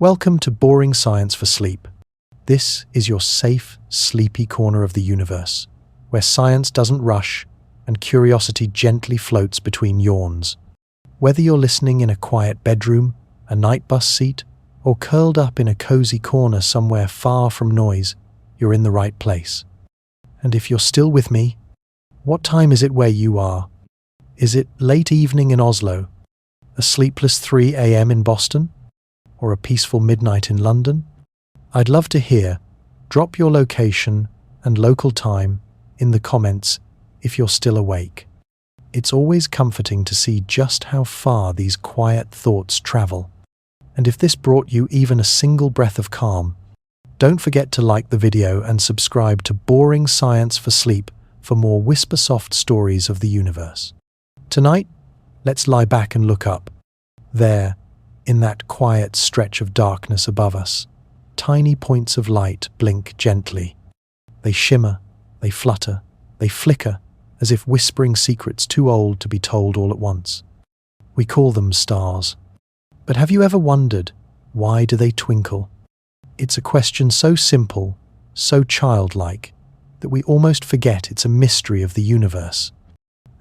Welcome to Boring Science for Sleep. This is your safe, sleepy corner of the universe, where science doesn't rush and curiosity gently floats between yawns. Whether you're listening in a quiet bedroom, a night bus seat, or curled up in a cozy corner somewhere far from noise, you're in the right place. And if you're still with me, what time is it where you are? Is it late evening in Oslo, a sleepless 3 a.m. in Boston, or a peaceful midnight in London? I'd love to hear. Drop your location and local time in the comments if you're still awake. It's always comforting to see just how far these quiet thoughts travel. And if this brought you even a single breath of calm, don't forget to like the video and subscribe to Boring Science for Sleep for more whisper-soft stories of the universe. Tonight, let's lie back and look up. There, in that quiet stretch of darkness above us, tiny points of light blink gently. They shimmer, they flutter, they flicker, as if whispering secrets too old to be told all at once. We call them stars. But have you ever wondered, why do they twinkle? It's a question so simple, so childlike, that we almost forget it's a mystery of the universe.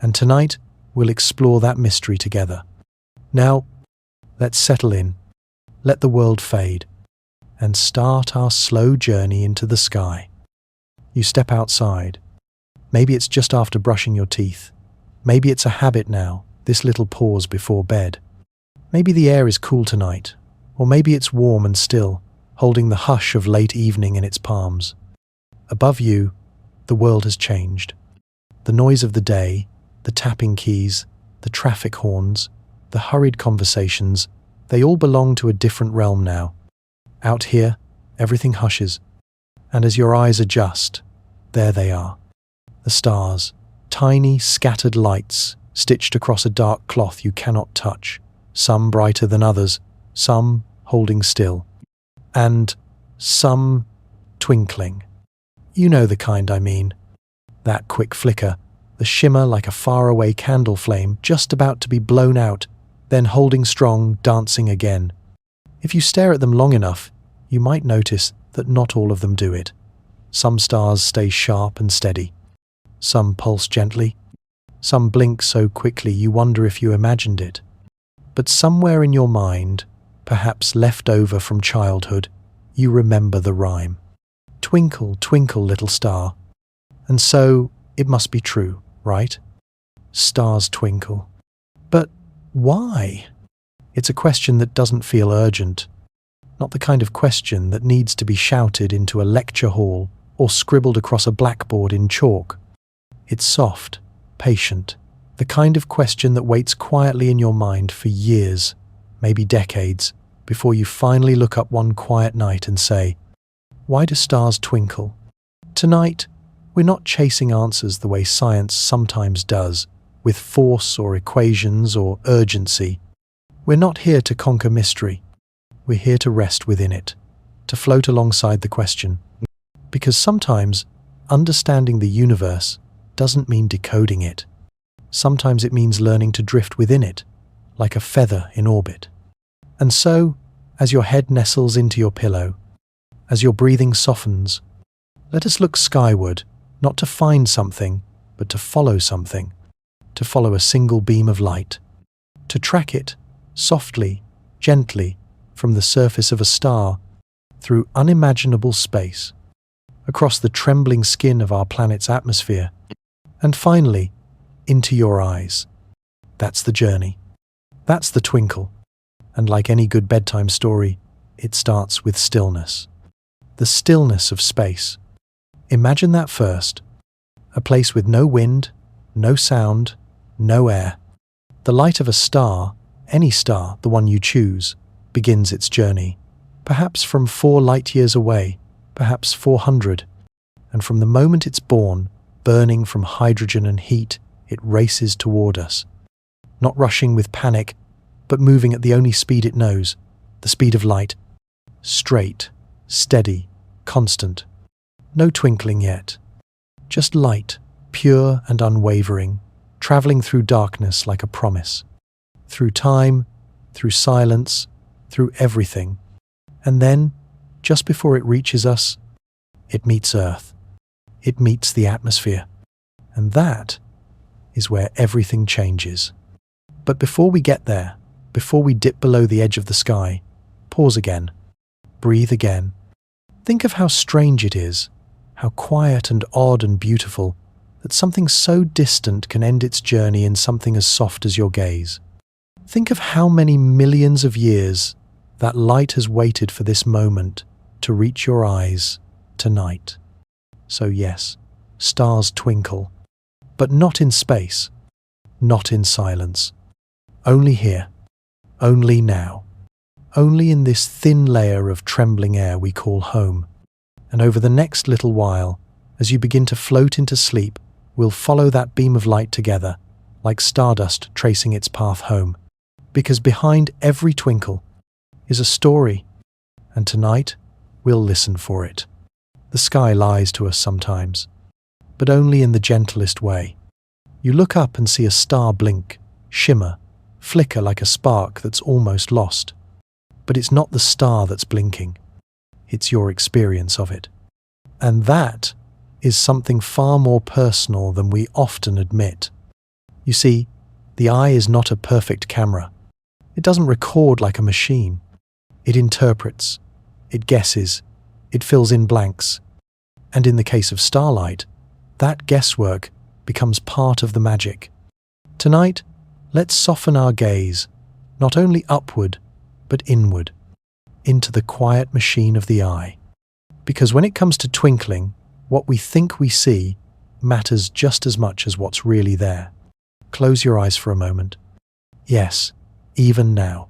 And tonight, we'll explore that mystery together. Now, let's settle in, let the world fade, and start our slow journey into the sky. You step outside. Maybe it's just after brushing your teeth. Maybe it's a habit now, this little pause before bed. Maybe the air is cool tonight, or maybe it's warm and still, holding the hush of late evening in its palms. Above you, the world has changed. The noise of the day, the tapping keys, the traffic horns, the hurried conversations, they all belong to a different realm now. Out here, everything hushes, and as your eyes adjust, there they are. The stars, tiny, scattered lights stitched across a dark cloth you cannot touch, some brighter than others, some holding still, and some twinkling. You know the kind I mean. That quick flicker, the shimmer like a faraway candle flame just about to be blown out, then holding strong, dancing again. If you stare at them long enough, you might notice that not all of them do it. Some stars stay sharp and steady. Some pulse gently. Some blink so quickly you wonder if you imagined it. But somewhere in your mind, perhaps left over from childhood, you remember the rhyme. Twinkle, twinkle, little star. And so, it must be true, right? Stars twinkle. But why? It's a question that doesn't feel urgent. Not the kind of question that needs to be shouted into a lecture hall or scribbled across a blackboard in chalk. It's soft, patient, the kind of question that waits quietly in your mind for years, maybe decades, before you finally look up one quiet night and say, why do stars twinkle? Tonight, we're not chasing answers the way science sometimes does, with force or equations or urgency. We're not here to conquer mystery. We're here to rest within it, to float alongside the question. Because sometimes, understanding the universe doesn't mean decoding it. Sometimes it means learning to drift within it, like a feather in orbit. And so, as your head nestles into your pillow, as your breathing softens, let us look skyward, not to find something, but to follow something, to follow a single beam of light, to track it, softly, gently, from the surface of a star, through unimaginable space, across the trembling skin of our planet's atmosphere, and finally, into your eyes. That's the journey. That's the twinkle. And like any good bedtime story, it starts with stillness. The stillness of space. Imagine that first. A place with no wind, no sound, no air. The light of a star, any star, the one you choose, begins its journey. Perhaps from 4 light years away, perhaps 400. And from the moment it's born, burning from hydrogen and heat, it races toward us. Not rushing with panic, but moving at the only speed it knows, the speed of light. Straight, steady, constant. No twinkling yet. Just light, pure and unwavering, traveling through darkness like a promise. Through time, through silence, through everything. And then, just before it reaches us, it meets Earth. It meets the atmosphere. And that is where everything changes. But before we get there, before we dip below the edge of the sky, pause again. Breathe again. Think of how strange it is, how quiet and odd and beautiful, that something so distant can end its journey in something as soft as your gaze. Think of how many millions of years that light has waited for this moment to reach your eyes tonight. So yes, stars twinkle, but not in space, not in silence. Only here, only now, only in this thin layer of trembling air we call home. And over the next little while, as you begin to float into sleep, we'll follow that beam of light together, like stardust tracing its path home. Because behind every twinkle is a story, and tonight we'll listen for it. The sky lies to us sometimes, but only in the gentlest way. You look up and see a star blink, shimmer, flicker like a spark that's almost lost. But it's not the star that's blinking. It's your experience of it. And that is something far more personal than we often admit. You see, the eye is not a perfect camera. It doesn't record like a machine. It interprets, it guesses, it fills in blanks. And in the case of starlight, that guesswork becomes part of the magic. Tonight, let's soften our gaze, not only upward, but inward, into the quiet machine of the eye. Because when it comes to twinkling, what we think we see matters just as much as what's really there. Close your eyes for a moment. Yes, even now.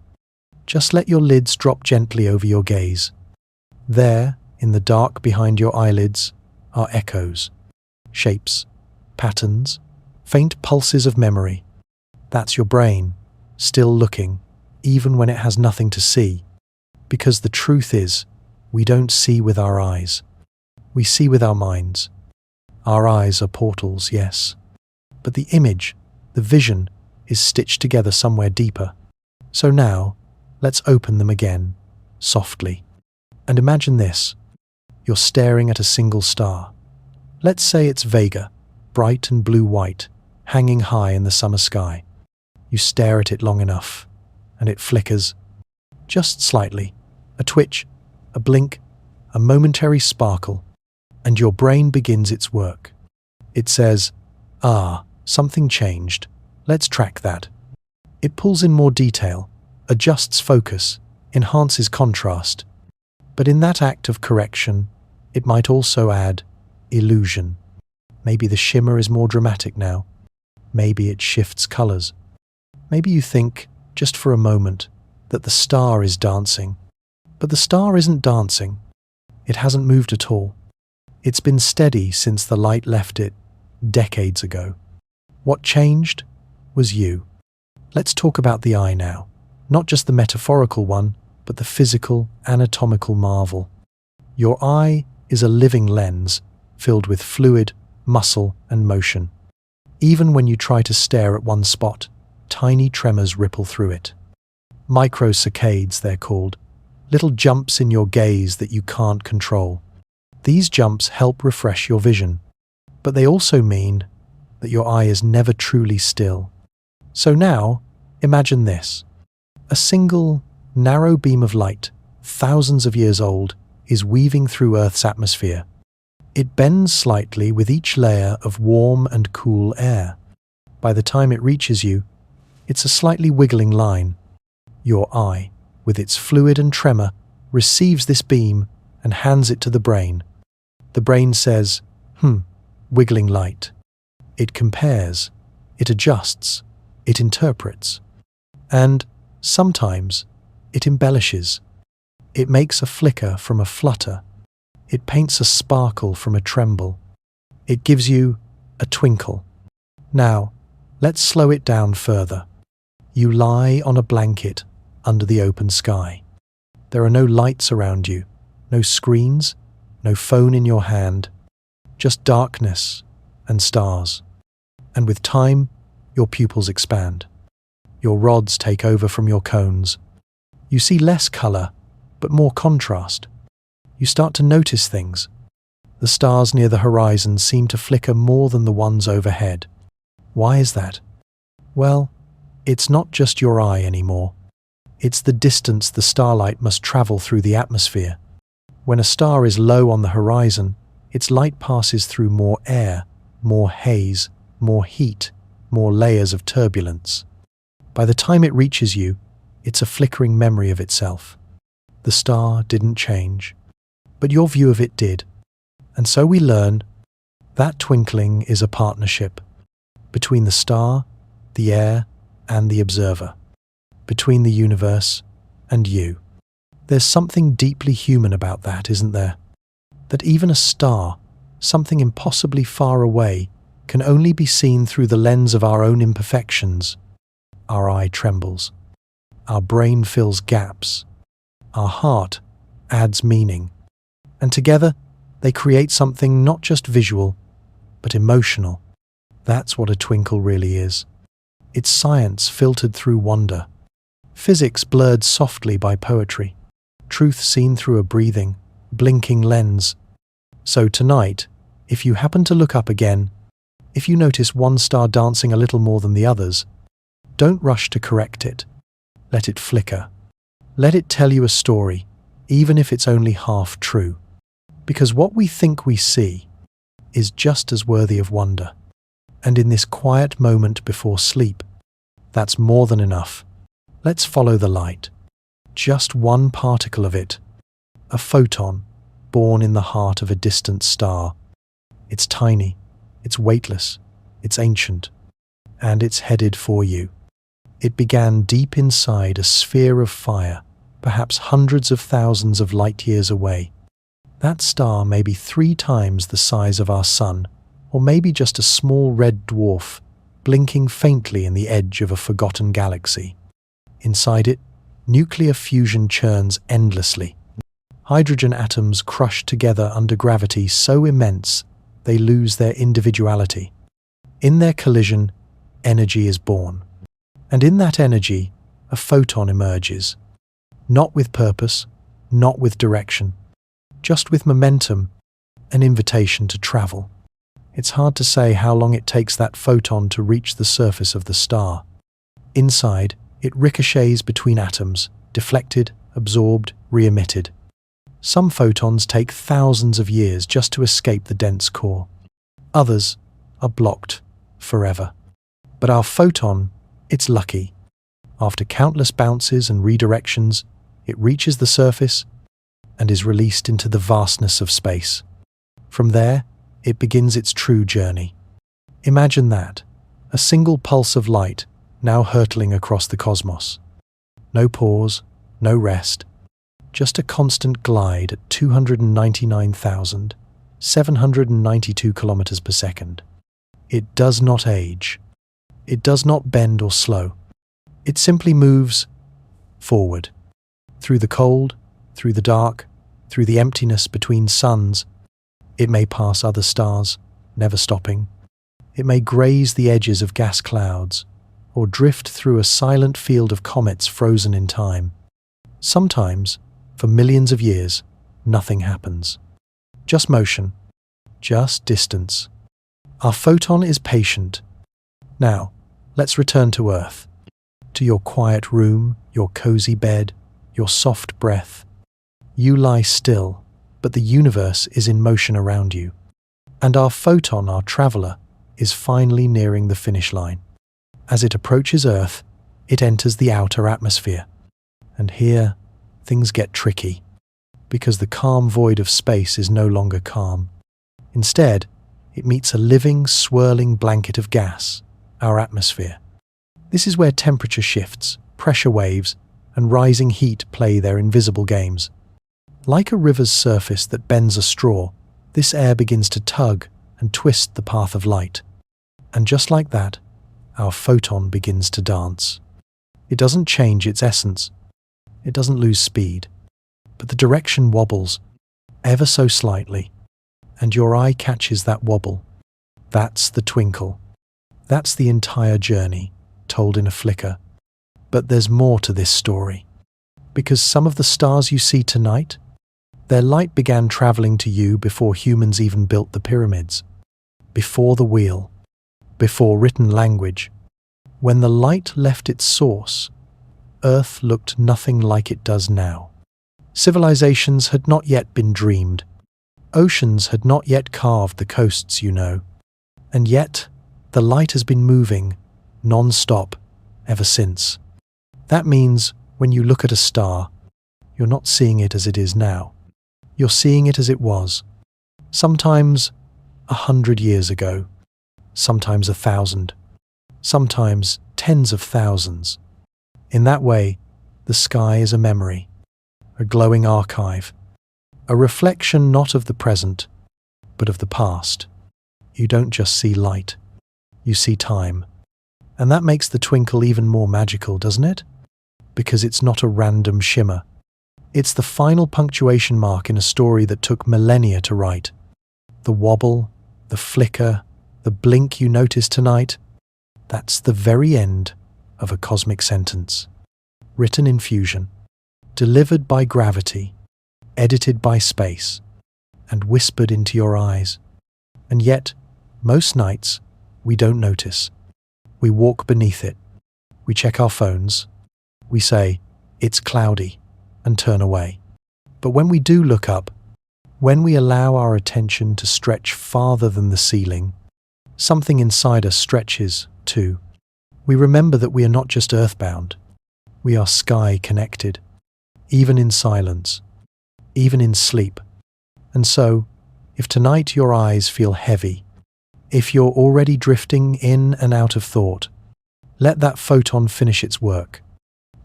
Just let your lids drop gently over your gaze. There, in the dark behind your eyelids, are echoes, shapes, patterns, faint pulses of memory. That's your brain, still looking, even when it has nothing to see. Because the truth is, we don't see with our eyes. We see with our minds. Our eyes are portals, yes. But the image, the vision, is stitched together somewhere deeper. So now, let's open them again, softly. And imagine this. You're staring at a single star. Let's say it's Vega, bright and blue-white, hanging high in the summer sky. You stare at it long enough, and it flickers, just slightly. A twitch, a blink, a momentary sparkle, and your brain begins its work. It says, something changed. Let's track that. It pulls in more detail, adjusts focus, enhances contrast. But in that act of correction, it might also add illusion. Maybe the shimmer is more dramatic now. Maybe it shifts colors. Maybe you think, just for a moment, that the star is dancing. But the star isn't dancing. It hasn't moved at all. It's been steady since the light left it decades ago. What changed was you. Let's talk about the eye now. Not just the metaphorical one, but the physical, anatomical marvel. Your eye is a living lens filled with fluid, muscle, and motion. Even when you try to stare at one spot, tiny tremors ripple through it. Microsaccades, they're called. Little jumps in your gaze that you can't control. These jumps help refresh your vision, but they also mean that your eye is never truly still. So now, imagine this. A single, narrow beam of light, thousands of years old, is weaving through Earth's atmosphere. It bends slightly with each layer of warm and cool air. By the time it reaches you, it's a slightly wiggling line. Your eye, with its fluid and tremor, receives this beam and hands it to the brain. The brain says, wiggling light. It compares, it adjusts, it interprets. And sometimes it embellishes. It makes a flicker from a flutter. It paints a sparkle from a tremble. It gives you a twinkle. Now, let's slow it down further. You lie on a blanket under the open sky. There are no lights around you, no screens, no phone in your hand, just darkness and stars. And with time, your pupils expand. Your rods take over from your cones. You see less color, but more contrast. You start to notice things. The stars near the horizon seem to flicker more than the ones overhead. Why is that? Well, it's not just your eye anymore. It's the distance the starlight must travel through the atmosphere. When a star is low on the horizon, its light passes through more air, more haze, more heat, more layers of turbulence. By the time it reaches you, it's a flickering memory of itself. The star didn't change, but your view of it did. And so we learn that twinkling is a partnership between the star, the air, and the observer, between the universe and you. There's something deeply human about that, isn't there? That even a star, something impossibly far away, can only be seen through the lens of our own imperfections. Our eye trembles. Our brain fills gaps. Our heart adds meaning. And together, they create something not just visual, but emotional. That's what a twinkle really is. It's science filtered through wonder. Physics blurred softly by poetry. Truth seen through a breathing, blinking lens. So tonight, if you happen to look up again, if you notice one star dancing a little more than the others, don't rush to correct it. Let it flicker. Let it tell you a story, even if it's only half true. Because what we think we see is just as worthy of wonder. And in this quiet moment before sleep, that's more than enough. Let's follow the light. Just one particle of it, a photon born in the heart of a distant star. It's tiny, it's weightless, it's ancient, and it's headed for you. It began deep inside a sphere of fire, perhaps hundreds of thousands of light years away. That star may be 3 times the size of our sun, or maybe just a small red dwarf, blinking faintly in the edge of a forgotten galaxy. Inside it, nuclear fusion churns endlessly. Hydrogen atoms crush together under gravity so immense they lose their individuality. In their collision, energy is born. And in that energy, a photon emerges. Not with purpose, not with direction, just with momentum, an invitation to travel. It's hard to say how long it takes that photon to reach the surface of the star. Inside, it ricochets between atoms, deflected, absorbed, re-emitted. Some photons take thousands of years just to escape the dense core. Others are blocked forever. But our photon, it's lucky. After countless bounces and redirections, it reaches the surface and is released into the vastness of space. From there, it begins its true journey. Imagine that, a single pulse of light now hurtling across the cosmos. No pause, no rest, just a constant glide at 299,792 kilometers per second. It does not age. It does not bend or slow. It simply moves forward. Through the cold, through the dark, through the emptiness between suns. It may pass other stars, never stopping. It may graze the edges of gas clouds, or drift through a silent field of comets frozen in time. Sometimes, for millions of years, nothing happens. Just motion, just distance. Our photon is patient. Now, let's return to Earth, to your quiet room, your cozy bed, your soft breath. You lie still, but the universe is in motion around you. And our photon, our traveler, is finally nearing the finish line. As it approaches Earth, it enters the outer atmosphere. And here, things get tricky, because the calm void of space is no longer calm. Instead, it meets a living, swirling blanket of gas, our atmosphere. This is where temperature shifts, pressure waves, and rising heat play their invisible games. Like a river's surface that bends a straw, this air begins to tug and twist the path of light. And just like that, our photon begins to dance. It doesn't change its essence. It doesn't lose speed. But the direction wobbles, ever so slightly, and your eye catches that wobble. That's the twinkle. That's the entire journey, told in a flicker. But there's more to this story. Because some of the stars you see tonight, their light began traveling to you before humans even built the pyramids, before the wheel, before written language. When the light left its source, Earth looked nothing like it does now. Civilizations had not yet been dreamed. Oceans had not yet carved the coasts, you know. And yet, the light has been moving, non-stop, ever since. That means, when you look at a star, you're not seeing it as it is now. You're seeing it as it was. Sometimes 100 years ago, sometimes 1,000, sometimes tens of thousands. In that way, the sky is a memory, a glowing archive, a reflection not of the present, but of the past. You don't just see light, you see time. And that makes the twinkle even more magical, doesn't it? Because it's not a random shimmer. It's the final punctuation mark in a story that took millennia to write. The wobble, the flicker, the blink you notice tonight, that's the very end of a cosmic sentence. Written in fusion, delivered by gravity, edited by space, and whispered into your eyes. And yet, most nights, we don't notice. We walk beneath it. We check our phones. We say, "It's cloudy," and turn away. But when we do look up, when we allow our attention to stretch farther than the ceiling, something inside us stretches, too. We remember that we are not just earthbound. We are sky-connected, even in silence, even in sleep. And so, if tonight your eyes feel heavy, if you're already drifting in and out of thought, let that photon finish its work.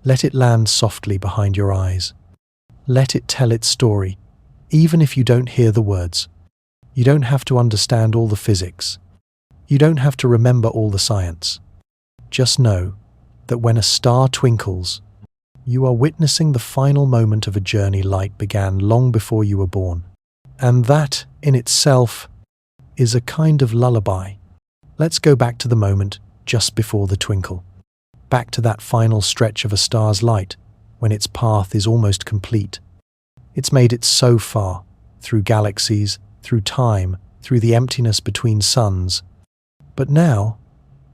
Let it land softly behind your eyes. Let it tell its story, even if you don't hear the words. You don't have to understand all the physics. You don't have to remember all the science. Just know that when a star twinkles, you are witnessing the final moment of a journey light began long before you were born. And that, in itself, is a kind of lullaby. Let's go back to the moment just before the twinkle. Back to that final stretch of a star's light, when its path is almost complete. It's made it so far, through galaxies, through time, through the emptiness between suns. But now,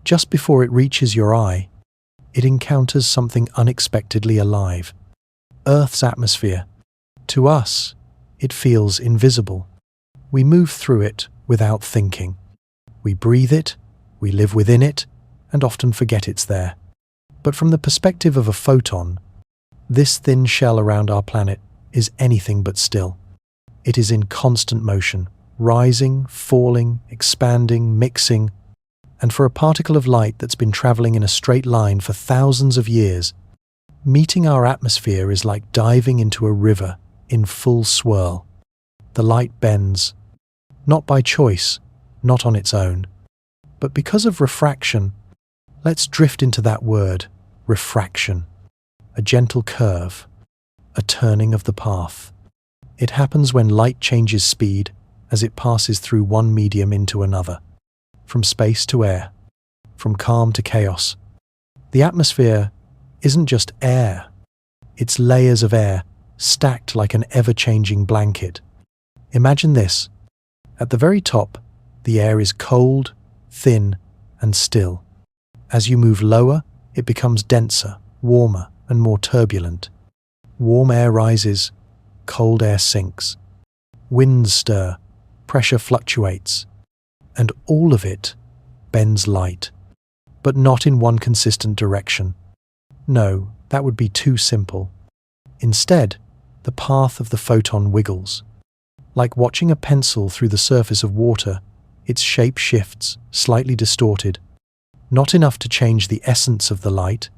just before it reaches your eye, it encounters something unexpectedly alive. Earth's atmosphere. To us, it feels invisible. We move through it without thinking. We breathe it, we live within it, and often forget it's there. But from the perspective of a photon, this thin shell around our planet is anything but still. It is in constant motion, rising, falling, expanding, mixing. And for a particle of light that's been traveling in a straight line for thousands of years, meeting our atmosphere is like diving into a river in full swirl. The light bends, not by choice, not on its own, but because of refraction. Let's drift into that word, refraction. A gentle curve, a turning of the path. It happens when light changes speed as it passes through one medium into another, from space to air, from calm to chaos. The atmosphere isn't just air, it's layers of air stacked like an ever-changing blanket. Imagine this. At the very top, the air is cold, thin, and still. As you move lower, it becomes denser, warmer, and more turbulent. Warm air rises, cold air sinks. Winds stir, pressure fluctuates, and all of it bends light, but not in one consistent direction. No, that would be too simple. Instead, the path of the photon wiggles. Like watching a pencil through the surface of water, its shape shifts, slightly distorted. Not enough to change the essence of the light,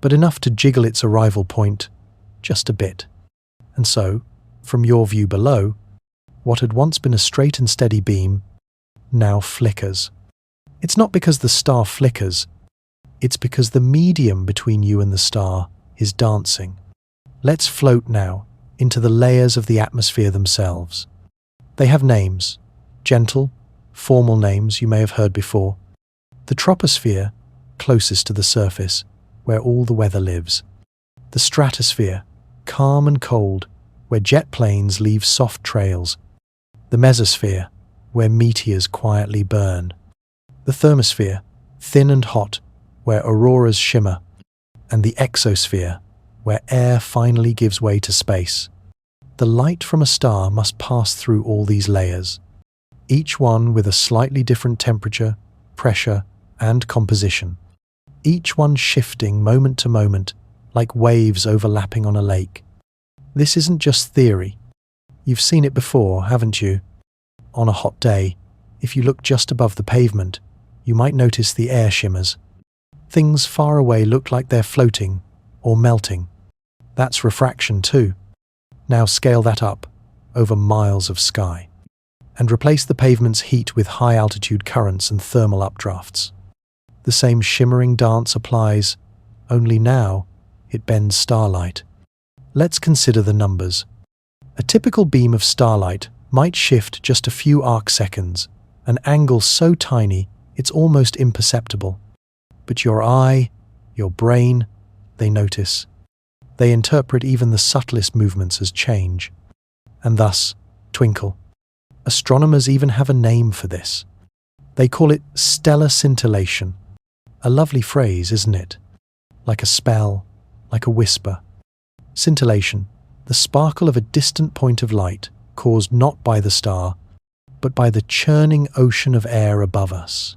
but enough to jiggle its arrival point just a bit. And so, from your view below, what had once been a straight and steady beam now flickers. It's not because the star flickers, it's because the medium between you and the star is dancing. Let's float now into the layers of the atmosphere themselves. They have names, gentle, formal names you may have heard before. The troposphere, closest to the surface, where all the weather lives. The stratosphere, calm and cold, where jet planes leave soft trails. The mesosphere, where meteors quietly burn. The thermosphere, thin and hot, where auroras shimmer. And the exosphere, where air finally gives way to space. The light from a star must pass through all these layers, each one with a slightly different temperature, pressure, and composition. Each one shifting moment to moment, like waves overlapping on a lake. This isn't just theory. You've seen it before, haven't you? On a hot day, if you look just above the pavement, you might notice the air shimmers. Things far away look like they're floating or melting. That's refraction too. Now scale that up over miles of sky and replace the pavement's heat with high-altitude currents and thermal updrafts. The same shimmering dance applies, only now it bends starlight. Let's consider the numbers. A typical beam of starlight might shift just a few arc seconds, an angle so tiny it's almost imperceptible. But your eye, your brain, they notice. They interpret even the subtlest movements as change. And thus, twinkle. Astronomers even have a name for this. They call it stellar scintillation. A lovely phrase, isn't it? Like a spell, like a whisper. Scintillation, the sparkle of a distant point of light, caused not by the star, but by the churning ocean of air above us.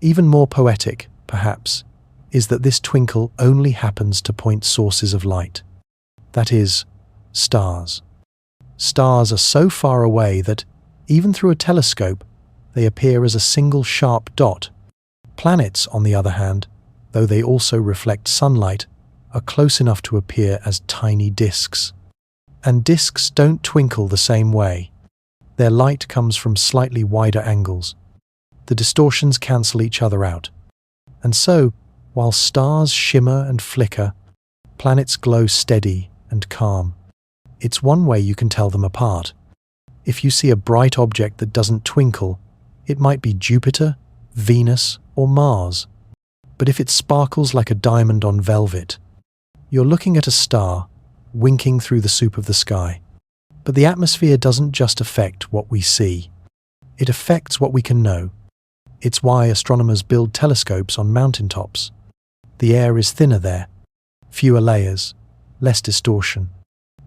Even more poetic, perhaps, is that this twinkle only happens to point sources of light. That is, stars. Stars are so far away that, even through a telescope, they appear as a single sharp dot. Planets, on the other hand, though they also reflect sunlight, are close enough to appear as tiny disks. And disks don't twinkle the same way. Their light comes from slightly wider angles. The distortions cancel each other out. And so, while stars shimmer and flicker, planets glow steady and calm. It's one way you can tell them apart. If you see a bright object that doesn't twinkle, it might be Jupiter, Venus, or Mars. But if it sparkles like a diamond on velvet, you're looking at a star, winking through the soup of the sky. But the atmosphere doesn't just affect what we see. It affects what we can know. It's why astronomers build telescopes on mountaintops. The air is thinner there, fewer layers, less distortion.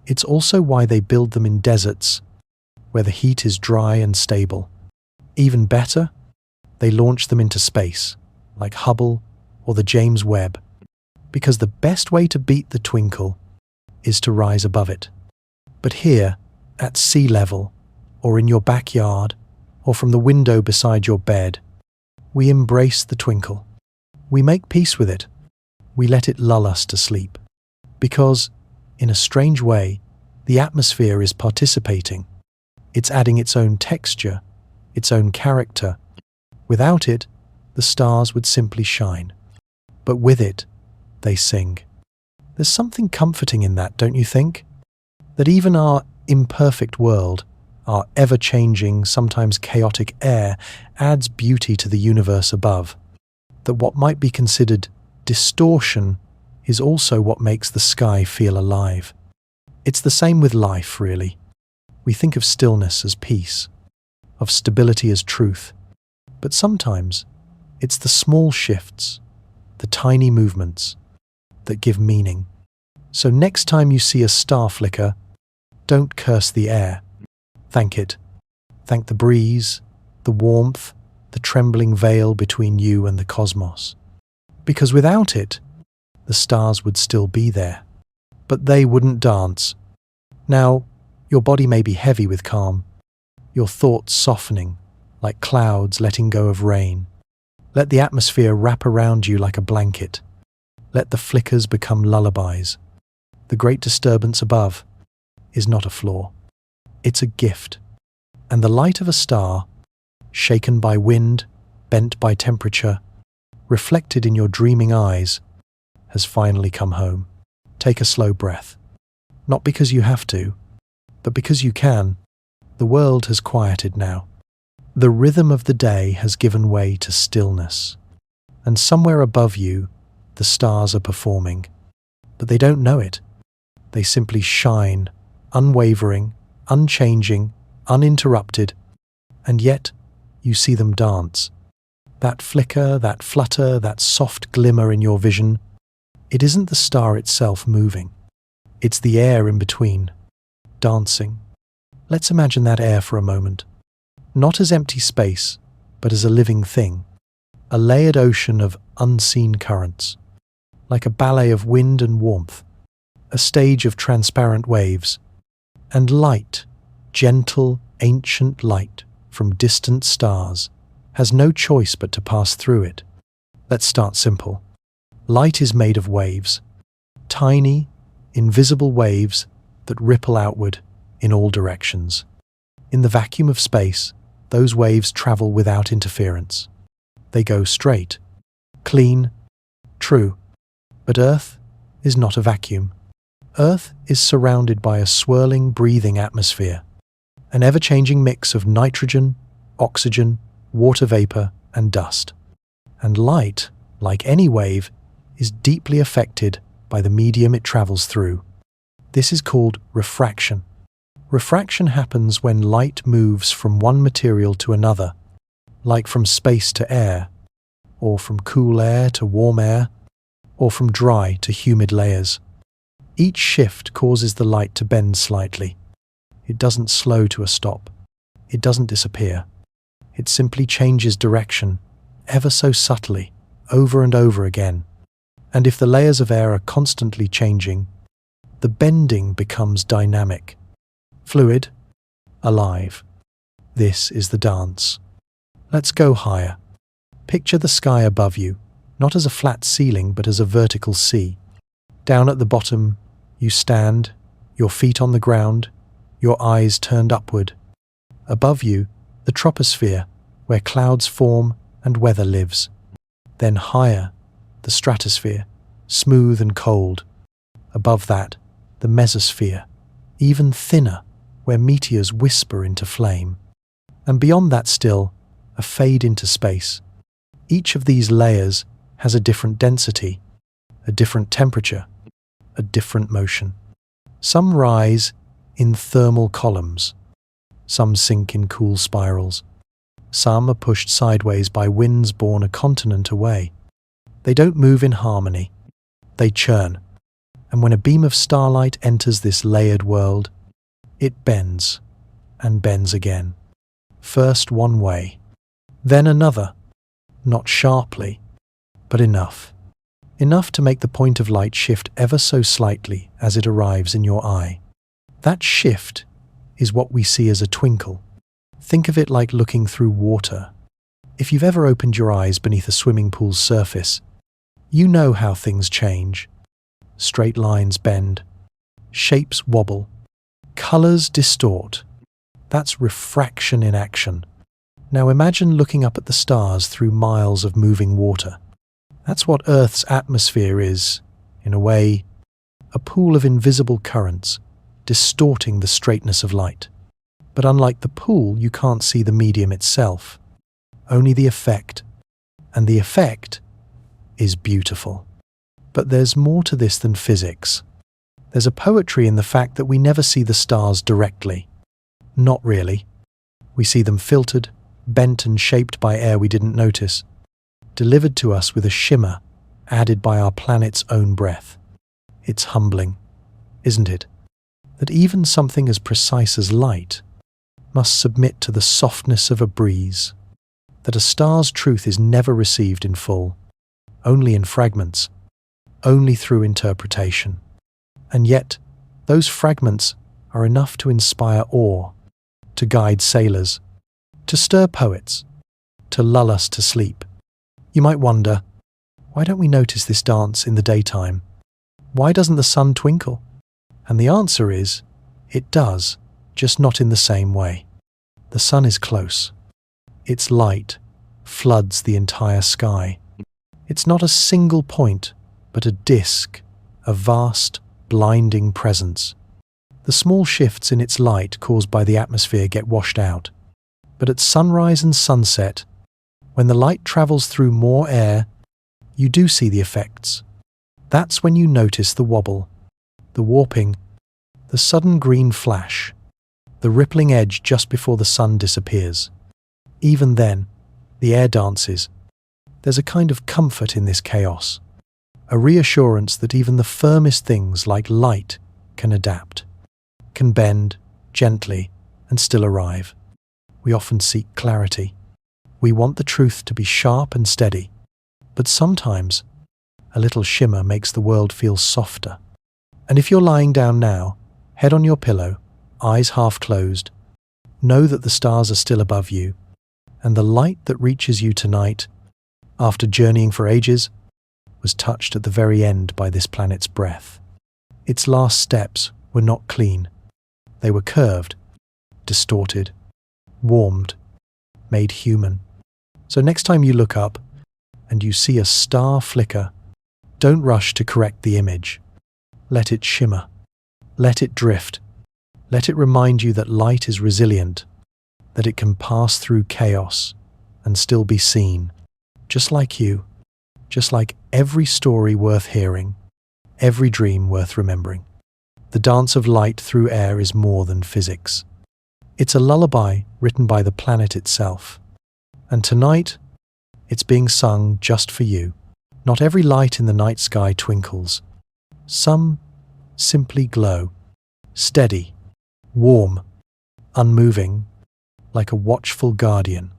It's also why they build them in deserts, where the heat is dry and stable. Even better, they launch them into space, like Hubble or the James Webb, because the best way to beat the twinkle is to rise above it. But here, at sea level, or in your backyard, or from the window beside your bed, we embrace the twinkle. We make peace with it. We let it lull us to sleep. Because, in a strange way, the atmosphere is participating. It's adding its own texture, its own character. Without it, the stars would simply shine. But with it, they sing. There's something comforting in that, don't you think? That even our imperfect world, our ever-changing, sometimes chaotic air, adds beauty to the universe above. That what might be considered distortion is also what makes the sky feel alive. It's the same with life, really. We think of stillness as peace, of stability as truth. But sometimes, it's the small shifts, the tiny movements, that give meaning. So next time you see a star flicker, don't curse the air. Thank it. Thank the breeze, the warmth, the trembling veil between you and the cosmos. Because without it, the stars would still be there, but they wouldn't dance. Now, your body may be heavy with calm, your thoughts softening, like clouds letting go of rain. Let the atmosphere wrap around you like a blanket. Let the flickers become lullabies. The great disturbance above is not a flaw. It's a gift. And the light of a star, shaken by wind, bent by temperature, reflected in your dreaming eyes, has finally come home. Take a slow breath. Not because you have to, but because you can. The world has quieted now. The rhythm of the day has given way to stillness. And somewhere above you, the stars are performing. But they don't know it. They simply shine, unwavering, unchanging, uninterrupted, and yet you see them dance. That flicker, that flutter, that soft glimmer in your vision, it isn't the star itself moving. It's the air in between, dancing. Let's imagine that air for a moment. Not as empty space, but as a living thing. A layered ocean of unseen currents. Like a ballet of wind and warmth. A stage of transparent waves. And light, gentle, ancient light from distant stars, has no choice but to pass through it. Let's start simple. Light is made of waves. Tiny, invisible waves that ripple outward in all directions. In the vacuum of space, those waves travel without interference. They go straight, clean, true. But Earth is not a vacuum. Earth is surrounded by a swirling, breathing atmosphere, an ever-changing mix of nitrogen, oxygen, water vapor, and dust. And light, like any wave, is deeply affected by the medium it travels through. This is called refraction. Refraction happens when light moves from one material to another, like from space to air, or from cool air to warm air, or from dry to humid layers. Each shift causes the light to bend slightly. It doesn't slow to a stop. It doesn't disappear. It simply changes direction, ever so subtly, over and over again. And if the layers of air are constantly changing, the bending becomes dynamic, fluid, alive. This is the dance. Let's go higher. Picture the sky above you, not as a flat ceiling but as a vertical sea. Down at the bottom, you stand, your feet on the ground, your eyes turned upward. Above you, the troposphere, where clouds form and weather lives. Then higher, the stratosphere, smooth and cold. Above that, the mesosphere, even thinner, where meteors whisper into flame. And beyond that still, a fade into space. Each of these layers has a different density, a different temperature, a different motion. Some rise in thermal columns. Some sink in cool spirals. Some are pushed sideways by winds borne a continent away. They don't move in harmony. They churn. And when a beam of starlight enters this layered world, it bends and bends again. First one way, then another. Not sharply, but enough. Enough to make the point of light shift ever so slightly as it arrives in your eye. That shift is what we see as a twinkle. Think of it like looking through water. If you've ever opened your eyes beneath a swimming pool's surface, you know how things change. Straight lines bend, shapes wobble, colors distort. That's refraction in action. Now imagine looking up at the stars through miles of moving water. That's what Earth's atmosphere is, in a way, a pool of invisible currents, distorting the straightness of light. But unlike the pool, you can't see the medium itself, only the effect. And the effect is beautiful. But there's more to this than physics. There's a poetry in the fact that we never see the stars directly. Not really. We see them filtered, bent and shaped by air we didn't notice, delivered to us with a shimmer added by our planet's own breath. It's humbling, isn't it? That even something as precise as light must submit to the softness of a breeze, that a star's truth is never received in full, only in fragments, only through interpretation. And yet, those fragments are enough to inspire awe, to guide sailors, to stir poets, to lull us to sleep. You might wonder, why don't we notice this dance in the daytime? Why doesn't the sun twinkle? And the answer is, it does, just not in the same way. The sun is close. Its light floods the entire sky. It's not a single point, but a disk, a vast, blinding presence. The small shifts in its light caused by the atmosphere get washed out. But at sunrise and sunset, when the light travels through more air, you do see the effects. That's when you notice the wobble, the warping, the sudden green flash, the rippling edge just before the sun disappears. Even then, the air dances. There's a kind of comfort in this chaos, a reassurance that even the firmest things like light can adapt, can bend gently and still arrive. We often seek clarity. We want the truth to be sharp and steady, but sometimes a little shimmer makes the world feel softer. And if you're lying down now, head on your pillow, eyes half closed, know that the stars are still above you, and the light that reaches you tonight, after journeying for ages, was touched at the very end by this planet's breath. Its last steps were not clean. They were curved, distorted, warmed, made human. So next time you look up and you see a star flicker, don't rush to correct the image. Let it shimmer. Let it drift. Let it remind you that light is resilient, that it can pass through chaos and still be seen, just like you, just like every story worth hearing, every dream worth remembering. The dance of light through air is more than physics. It's a lullaby written by the planet itself. And tonight, it's being sung just for you. Not every light in the night sky twinkles. Some simply glow, steady, warm, unmoving, like a watchful guardian,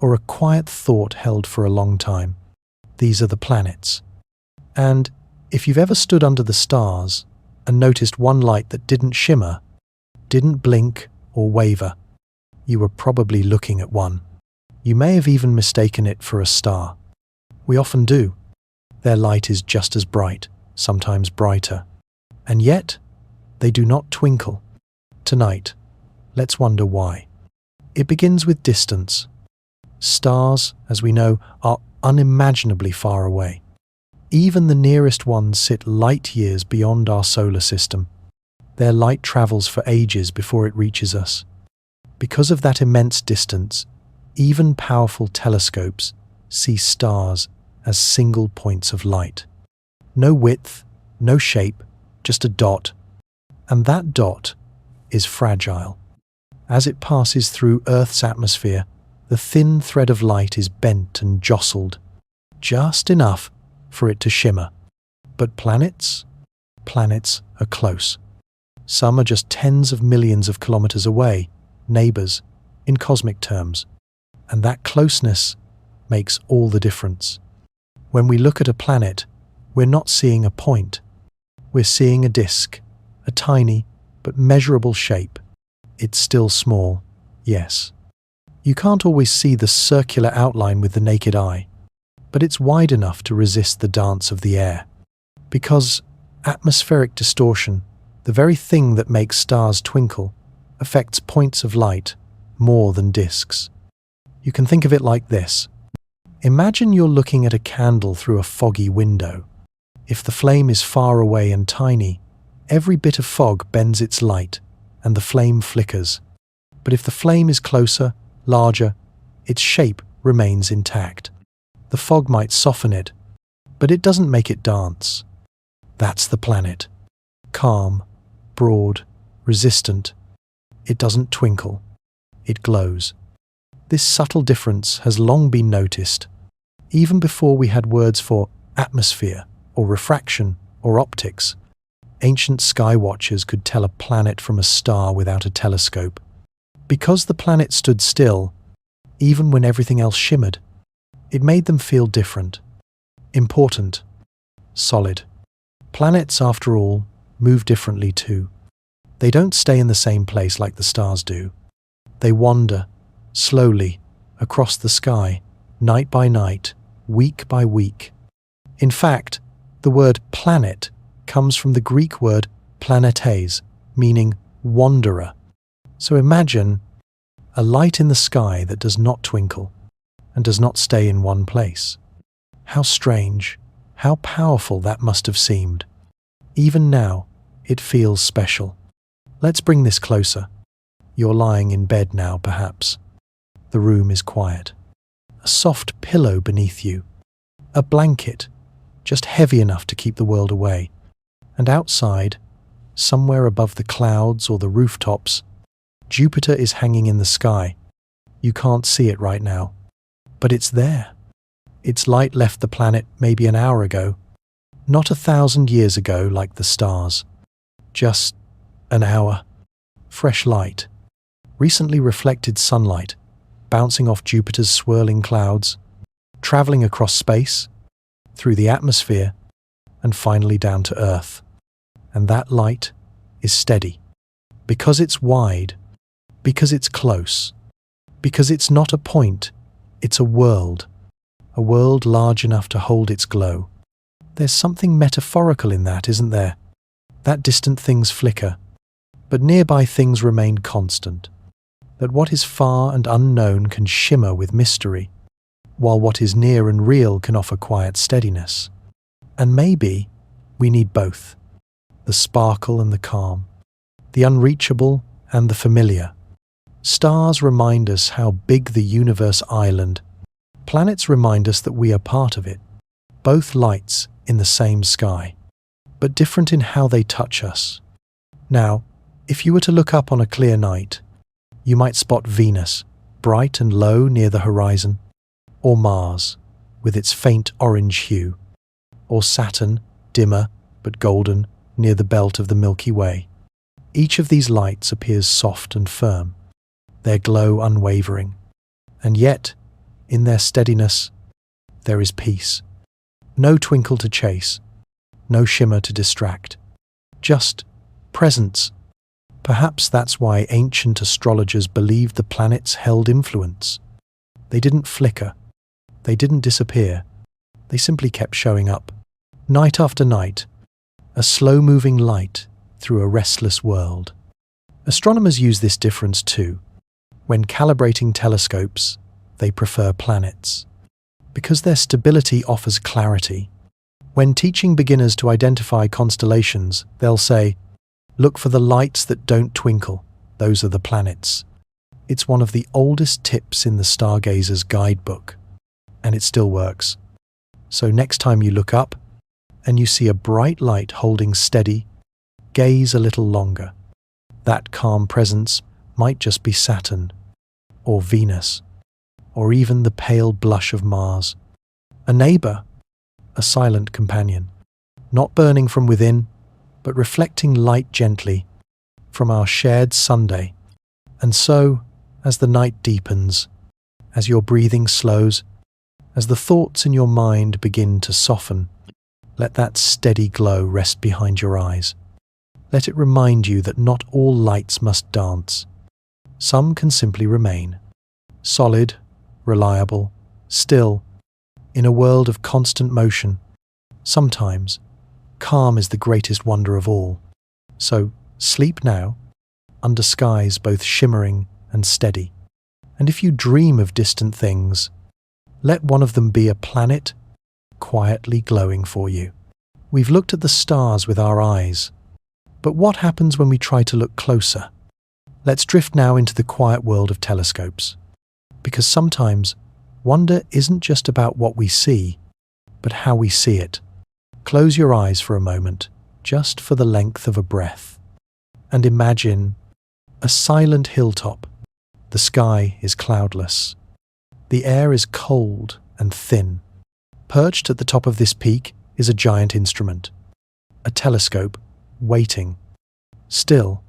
or a quiet thought held for a long time. These are the planets. And if you've ever stood under the stars and noticed one light that didn't shimmer, didn't blink or waver, you were probably looking at one. You may have even mistaken it for a star. We often do. Their light is just as bright, sometimes brighter. And yet, they do not twinkle. Tonight, let's wonder why. It begins with distance. Stars, as we know, are unimaginably far away. Even the nearest ones sit light years beyond our solar system. Their light travels for ages before it reaches us. Because of that immense distance, even powerful telescopes see stars as single points of light. No width, no shape, just a dot. And that dot is fragile. As it passes through Earth's atmosphere, the thin thread of light is bent and jostled, just enough for it to shimmer. But planets? Planets are close. Some are just tens of millions of kilometers away, neighbors, in cosmic terms. And that closeness makes all the difference. When we look at a planet, we're not seeing a point. We're seeing a disk, a tiny but measurable shape. It's still small, yes. You can't always see the circular outline with the naked eye, but it's wide enough to resist the dance of the air. Because atmospheric distortion, the very thing that makes stars twinkle, affects points of light more than disks. You can think of it like this. Imagine you're looking at a candle through a foggy window. If the flame is far away and tiny, every bit of fog bends its light, and the flame flickers. But if the flame is closer, larger, its shape remains intact. The fog might soften it, but it doesn't make it dance. That's the planet. Calm, broad, resistant. It doesn't twinkle. It glows. This subtle difference has long been noticed, even before we had words for atmosphere, or refraction, or optics. Ancient sky watchers could tell a planet from a star without a telescope. Because the planet stood still, even when everything else shimmered, it made them feel different, important, solid. Planets, after all, move differently too. They don't stay in the same place like the stars do. They wander, slowly, across the sky, night by night, week by week. In fact, the word planet comes from the Greek word planetes, meaning wanderer. So imagine a light in the sky that does not twinkle and does not stay in one place. How strange, how powerful that must have seemed. Even now, it feels special. Let's bring this closer. You're lying in bed now, perhaps. The room is quiet. A soft pillow beneath you. A blanket, just heavy enough to keep the world away. And outside, somewhere above the clouds or the rooftops, Jupiter is hanging in the sky. You can't see it right now, but it's there. Its light left the planet maybe an hour ago, not 1,000 years ago like the stars. Just an hour. Fresh light. Recently reflected sunlight, bouncing off Jupiter's swirling clouds, traveling across space, through the atmosphere, and finally down to Earth. And that light is steady. Because it's wide, because it's close, because it's not a point, it's a world large enough to hold its glow. There's something metaphorical in that, isn't there? That distant things flicker, but nearby things remain constant. That what is far and unknown can shimmer with mystery, while what is near and real can offer quiet steadiness. And maybe we need both. The sparkle and the calm. The unreachable and the familiar. Stars remind us how big the universe island. Planets remind us that we are part of it. Both lights in the same sky, but different in how they touch us. Now, if you were to look up on a clear night, you might spot Venus, bright and low near the horizon, or Mars, with its faint orange hue, or Saturn, dimmer but golden, near the belt of the Milky Way. Each of these lights appears soft and firm, their glow unwavering, and yet, in their steadiness, there is peace. No twinkle to chase, no shimmer to distract, just presence. Perhaps that's why ancient astrologers believed the planets held influence. They didn't flicker, they didn't disappear, they simply kept showing up, night after night, a slow-moving light through a restless world. Astronomers use this difference too. When calibrating telescopes, they prefer planets, because their stability offers clarity. When teaching beginners to identify constellations, they'll say, "Look for the lights that don't twinkle, those are the planets." It's one of the oldest tips in the Stargazer's guidebook, and it still works. So next time you look up, and you see a bright light holding steady, gaze a little longer. That calm presence might just be Saturn, or Venus, or even the pale blush of Mars. A neighbor, a silent companion, not burning from within, but reflecting light gently from our shared Sunday. And so, as the night deepens, as your breathing slows, as the thoughts in your mind begin to soften, let that steady glow rest behind your eyes. Let it remind you that not all lights must dance. Some can simply remain, solid, reliable, still, in a world of constant motion. Sometimes, calm is the greatest wonder of all. So, sleep now, under skies both shimmering and steady. And if you dream of distant things, let one of them be a planet quietly glowing for you. We've looked at the stars with our eyes, but what happens when we try to look closer? Let's drift now into the quiet world of telescopes. Because sometimes, wonder isn't just about what we see, but how we see it. Close your eyes for a moment, just for the length of a breath, and imagine a silent hilltop. The sky is cloudless. The air is cold and thin. Perched at the top of this peak is a giant instrument, a telescope, waiting, still,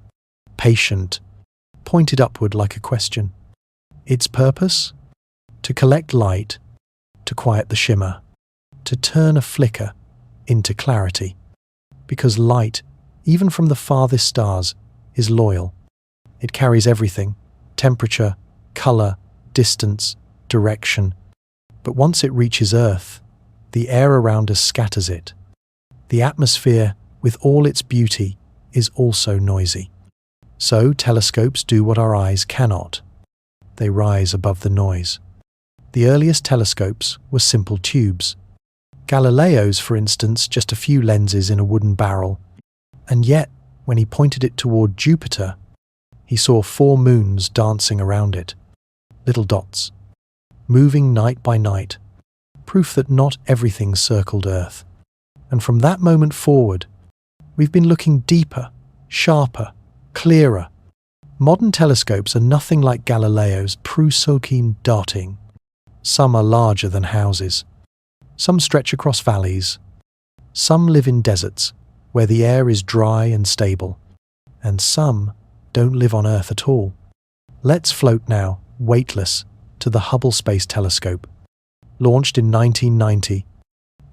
patient, pointed upward like a question. Its purpose? To collect light, to quiet the shimmer, to turn a flicker into clarity. Because light, even from the farthest stars, is loyal. It carries everything: temperature, color, distance, direction. But once it reaches Earth, the air around us scatters it. The atmosphere, with all its beauty, is also noisy. So telescopes do what our eyes cannot. They rise above the noise. The earliest telescopes were simple tubes. Galileo's, for instance, just a few lenses in a wooden barrel. And yet, when he pointed it toward Jupiter, he saw 4 moons dancing around it. Little dots, moving night by night, proof that not everything circled Earth. And from that moment forward, we've been looking deeper sharper, clearer. Modern telescopes are nothing like Galileo's Prusokin darting. Some are larger than houses. Some stretch across valleys. Some live in deserts, where the air is dry and stable. And some don't live on Earth at all. Let's float now, weightless, to the Hubble Space Telescope. Launched in 1990,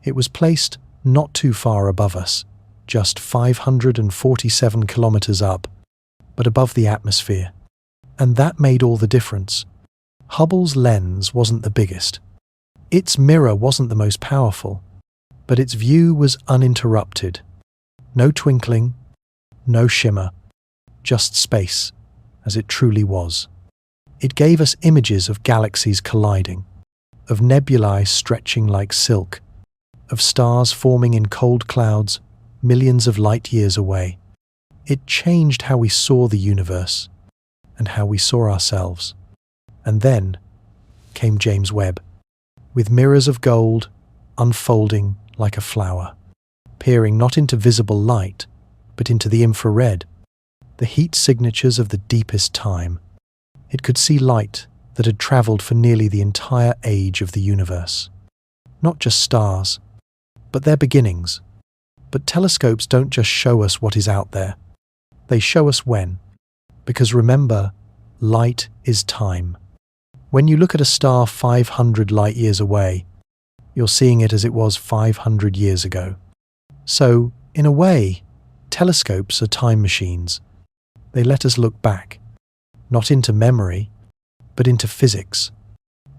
it was placed not too far above us, just 547 kilometers up, but above the atmosphere. And that made all the difference. Hubble's lens wasn't the biggest. Its mirror wasn't the most powerful, but its view was uninterrupted. No twinkling, no shimmer, just space, as it truly was. It gave us images of galaxies colliding, of nebulae stretching like silk, of stars forming in cold clouds millions of light years away. It changed how we saw the universe and how we saw ourselves. And then came James Webb, with mirrors of gold unfolding like a flower, peering not into visible light, but into the infrared, the heat signatures of the deepest time. It could see light that had travelled for nearly the entire age of the universe. Not just stars, but their beginnings. But telescopes don't just show us what is out there. They show us when. Because remember, light is time. When you look at a star 500 light years away, you're seeing it as it was 500 years ago. So, in a way, telescopes are time machines. They let us look back, not into memory, but into physics.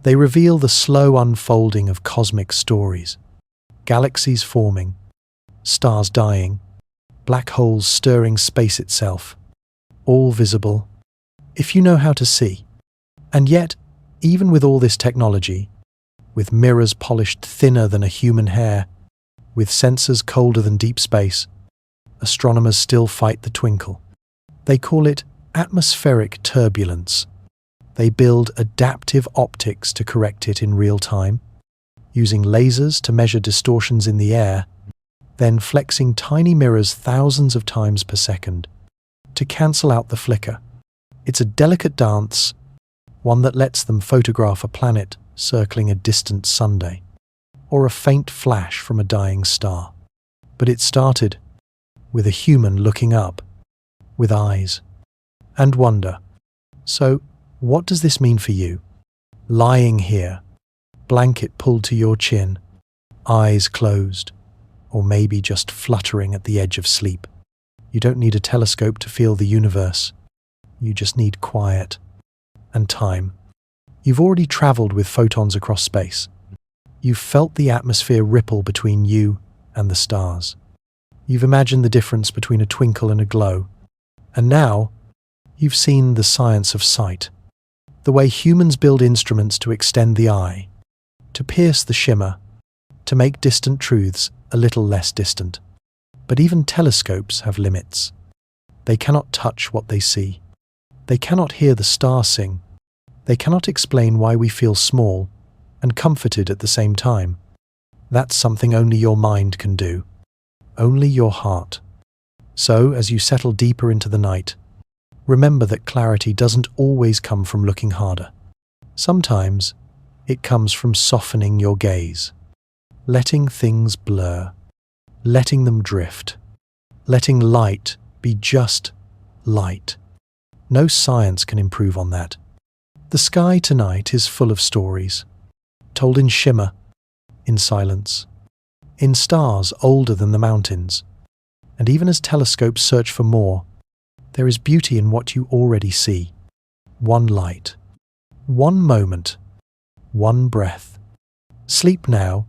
They reveal the slow unfolding of cosmic stories. Galaxies forming, stars dying, black holes stirring space itself, all visible, if you know how to see. And yet, even with all this technology, with mirrors polished thinner than a human hair, with sensors colder than deep space, astronomers still fight the twinkle. They call it atmospheric turbulence. They build adaptive optics to correct it in real time, using lasers to measure distortions in the air, then flexing tiny mirrors thousands of times per second to cancel out the flicker. It's a delicate dance, one that lets them photograph a planet circling a distant Sunday, or a faint flash from a dying star. But it started with a human looking up, with eyes and wonder. So, what does this mean for you? Lying here, blanket pulled to your chin, eyes closed, or maybe just fluttering at the edge of sleep. You don't need a telescope to feel the universe. You just need quiet and time. You've already travelled with photons across space. You've felt the atmosphere ripple between you and the stars. You've imagined the difference between a twinkle and a glow. And now, you've seen the science of sight. The way humans build instruments to extend the eye, to pierce the shimmer, to make distant truths a little less distant. But even telescopes have limits. They cannot touch what they see. They cannot hear the star sing. They cannot explain why we feel small and comforted at the same time. That's something only your mind can do. Only your heart. So, as you settle deeper into the night, remember that clarity doesn't always come from looking harder. Sometimes, it comes from softening your gaze, letting things blur, letting them drift, letting light be just light. No science can improve on that. The sky tonight is full of stories, told in shimmer, in silence, in stars older than the mountains. And even as telescopes search for more, there is beauty in what you already see. One light, one moment, one breath. Sleep now,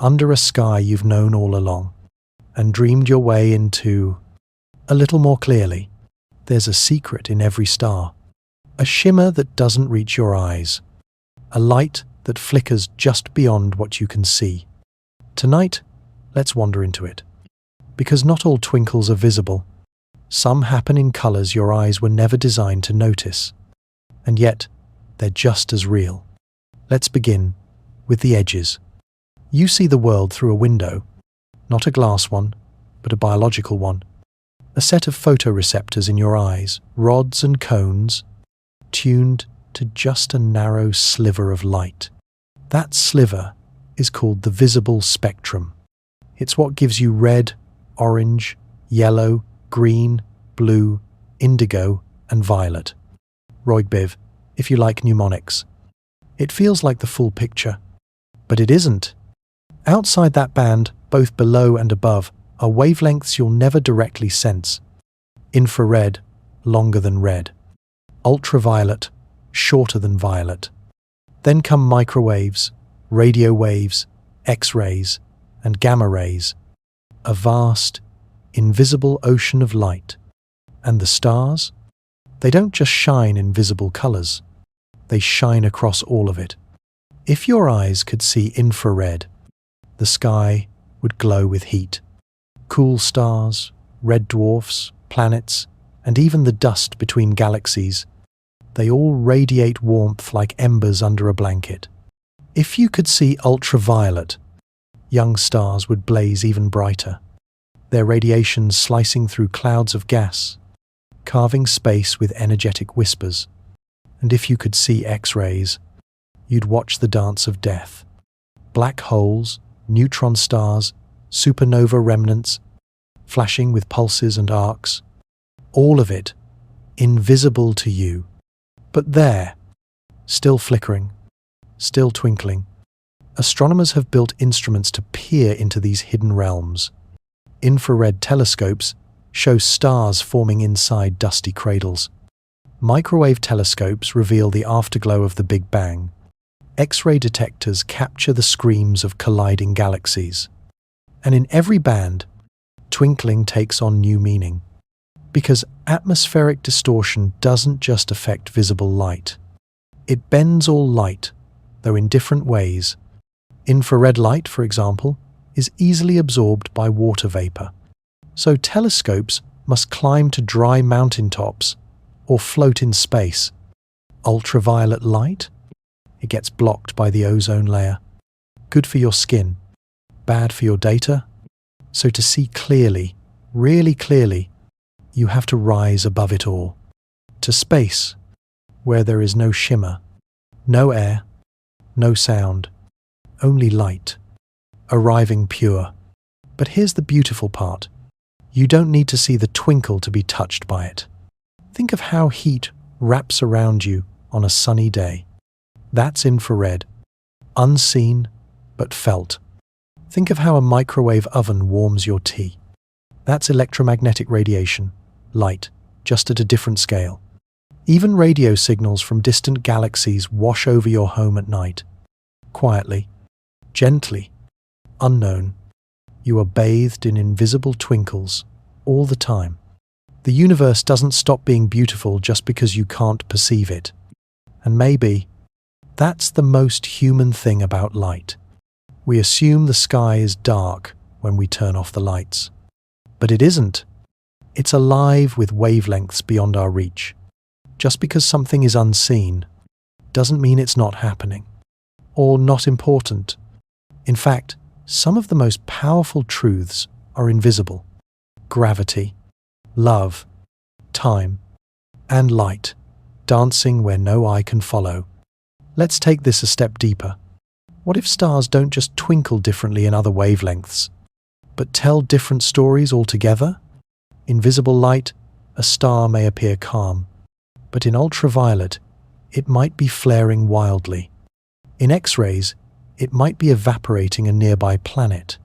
under a sky you've known all along, and dreamed your way into a little more clearly. There's a secret in every star, a shimmer that doesn't reach your eyes, a light that flickers just beyond what you can see. Tonight, let's wander into it. Because not all twinkles are visible. Some happen in colours your eyes were never designed to notice. And yet, they're just as real. Let's begin with the edges. You see the world through a window, not a glass one, but a biological one. a set of photoreceptors in your eyes, rods and cones, tuned to just a narrow sliver of light. That sliver is called the visible spectrum. It's what gives you red, orange, yellow, green, blue, indigo, and violet. Roigbiv, if you like mnemonics. It feels like the full picture, but it isn't. Outside that band, both below and above, are wavelengths you'll never directly sense. Infrared, longer than red. Ultraviolet, shorter than violet. Then come microwaves, radio waves, X-rays, and gamma rays. A vast, invisible ocean of light. And the stars? They don't just shine in visible colors. They shine across all of it. If your eyes could see infrared, the sky would glow with heat. Cool stars, red dwarfs, planets, and even the dust between galaxies, they all radiate warmth like embers under a blanket. If you could see ultraviolet, young stars would blaze even brighter, their radiations slicing through clouds of gas, carving space with energetic whispers. And if you could see X-rays, you'd watch the dance of death. Black holes, neutron stars, supernova remnants, flashing with pulses and arcs, all of it invisible to you. But there, still flickering, still twinkling, astronomers have built instruments to peer into these hidden realms. Infrared telescopes show stars forming inside dusty cradles. Microwave telescopes reveal the afterglow of the Big Bang. X-ray detectors capture the screams of colliding galaxies. And in every band, twinkling takes on new meaning. Because atmospheric distortion doesn't just affect visible light. It bends all light, though in different ways. Infrared light, for example, is easily absorbed by water vapor. So telescopes must climb to dry mountaintops or float in space. Ultraviolet light? It gets blocked by the ozone layer. Good for your skin, bad for your data. So to see clearly, really clearly, you have to rise above it all. To space, where there is no shimmer, no air, no sound, only light, arriving pure. But here's the beautiful part. You don't need to see the twinkle to be touched by it. Think of how heat wraps around you on a sunny day. That's infrared, unseen but felt. Think of how a microwave oven warms your tea. That's electromagnetic radiation, light, just at a different scale. Even radio signals from distant galaxies wash over your home at night. Quietly, gently, unknown, you are bathed in invisible twinkles all the time. The universe doesn't stop being beautiful just because you can't perceive it. And maybe that's the most human thing about light. We assume the sky is dark when we turn off the lights. But it isn't. It's alive with wavelengths beyond our reach. Just because something is unseen doesn't mean it's not happening or not important. In fact, some of the most powerful truths are invisible. Gravity, love, time, and light, dancing where no eye can follow. Let's take this a step deeper. What if stars don't just twinkle differently in other wavelengths, but tell different stories altogether? In visible light, a star may appear calm, but in ultraviolet, it might be flaring wildly. In X-rays, it might be evaporating a nearby planet.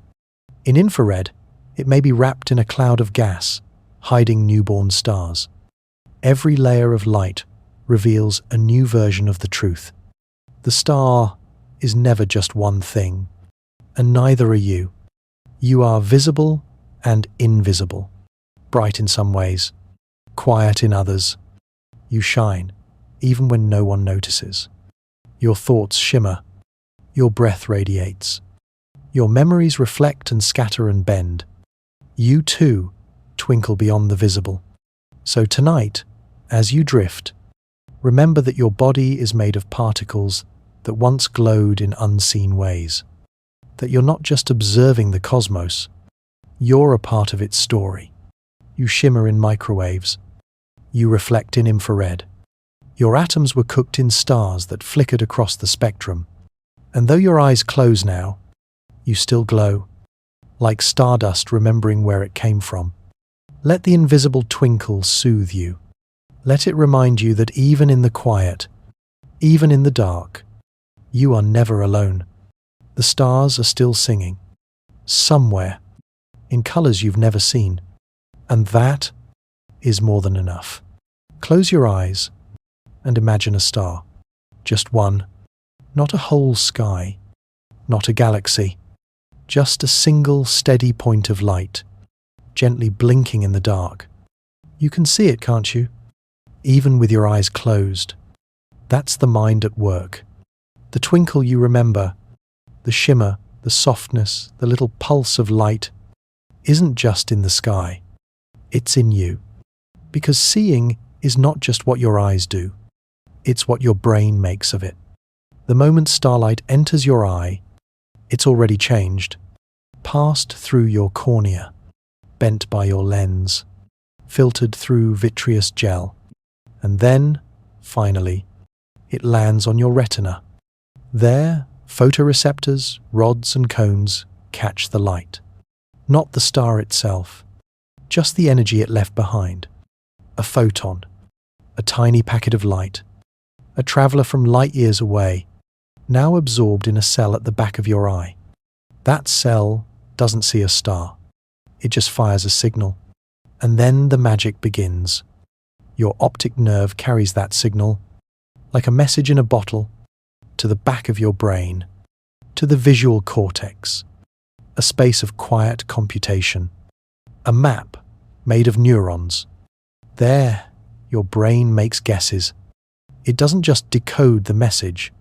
In infrared, it may be wrapped in a cloud of gas, hiding newborn stars. Every layer of light reveals a new version of the truth. The star is never just one thing, and neither are you. You are visible and invisible, bright in some ways, quiet in others. You shine, even when no one notices. Your thoughts shimmer, your breath radiates. Your memories reflect and scatter and bend. You too twinkle beyond the visible. So tonight, as you drift, remember that your body is made of particles that once glowed in unseen ways. That you're not just observing the cosmos, you're a part of its story. You shimmer in microwaves. You reflect in infrared. Your atoms were cooked in stars that flickered across the spectrum. And though your eyes close now, you still glow, like stardust remembering where it came from. Let the invisible twinkle soothe you. Let it remind you that even in the quiet, even in the dark, you are never alone. The stars are still singing, somewhere, in colors you've never seen. And that is more than enough. Close your eyes and imagine a star. Just one. Not a whole sky. Not a galaxy. Just a single steady point of light, gently blinking in the dark. You can see it, can't you? Even with your eyes closed. That's the mind at work. The twinkle you remember, the shimmer, the softness, the little pulse of light, isn't just in the sky. It's in you. Because seeing is not just what your eyes do. It's what your brain makes of it. The moment starlight enters your eye, it's already changed, passed through your cornea, bent by your lens, filtered through vitreous gel, and then, finally, it lands on your retina. There, photoreceptors, rods and cones catch the light. Not the star itself, just the energy it left behind. A photon, a tiny packet of light, a traveler from light years away, now absorbed in a cell at the back of your eye. That cell doesn't see a star. It just fires a signal. And then the magic begins. Your optic nerve carries that signal, like a message in a bottle, to the back of your brain, to the visual cortex, a space of quiet computation, a map made of neurons. There, your brain makes guesses. It doesn't just decode the message.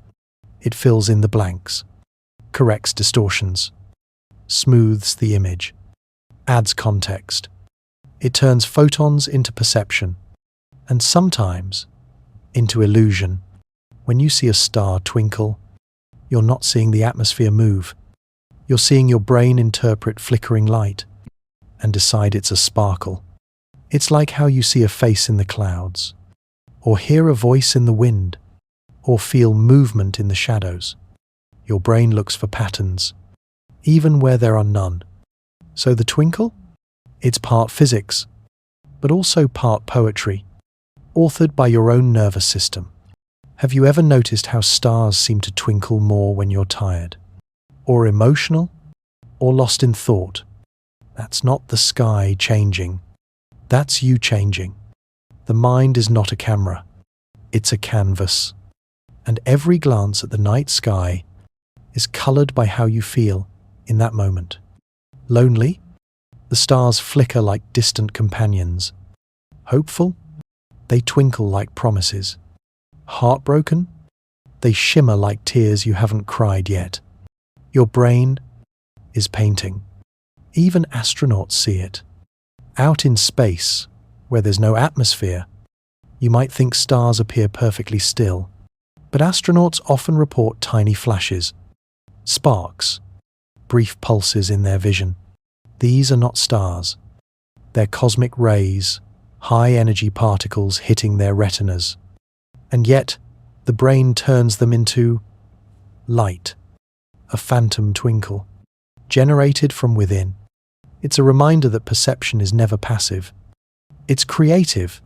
It fills in the blanks, corrects distortions, smooths the image, adds context. It turns photons into perception, and sometimes into illusion. When you see a star twinkle, you're not seeing the atmosphere move. You're seeing your brain interpret flickering light and decide it's a sparkle. It's like how you see a face in the clouds, or hear a voice in the wind, or feel movement in the shadows. Your brain looks for patterns, even where there are none. So the twinkle? It's part physics, but also part poetry, authored by your own nervous system. Have you ever noticed how stars seem to twinkle more when you're tired, or emotional, or lost in thought? That's not the sky changing. That's you changing. The mind is not a camera. It's a canvas. And every glance at the night sky is colored by how you feel in that moment. Lonely? The stars flicker like distant companions. Hopeful? They twinkle like promises. Heartbroken? They shimmer like tears you haven't cried yet. Your brain is painting. Even astronauts see it. Out in space, where there's no atmosphere, you might think stars appear perfectly still. But astronauts often report tiny flashes, sparks, brief pulses in their vision. These are not stars. They're cosmic rays, high-energy particles hitting their retinas. And yet, the brain turns them into light, a phantom twinkle, generated from within. It's a reminder that perception is never passive. It's creative.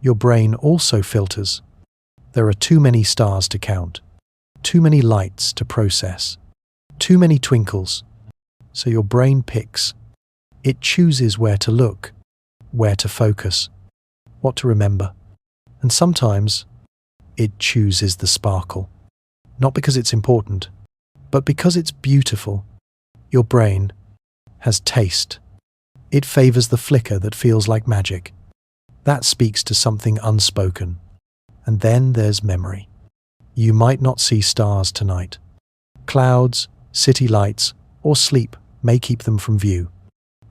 Your brain also filters. There are too many stars to count, too many lights to process, too many twinkles. So your brain picks. It chooses where to look, where to focus, what to remember. And sometimes it chooses the sparkle. Not because it's important, but because it's beautiful. Your brain has taste. It favors the flicker that feels like magic. That speaks to something unspoken. And then there's memory. You might not see stars tonight. Clouds, city lights, or sleep may keep them from view.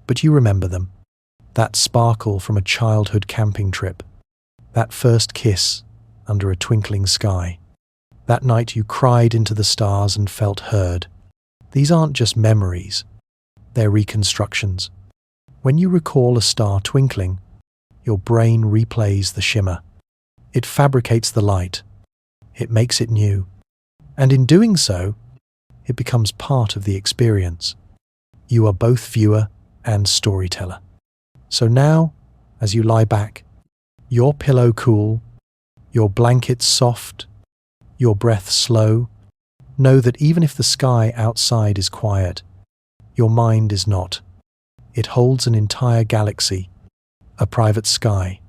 But you remember them. That sparkle from a childhood camping trip. That first kiss under a twinkling sky. That night you cried into the stars and felt heard. These aren't just memories. They're reconstructions. When you recall a star twinkling, your brain replays the shimmer. It fabricates the light. It makes it new. And in doing so, it becomes part of the experience. You are both viewer and storyteller. So now, as you lie back, your pillow cool, your blanket soft, your breath slow, know that even if the sky outside is quiet, your mind is not. It holds an entire galaxy, a private sky,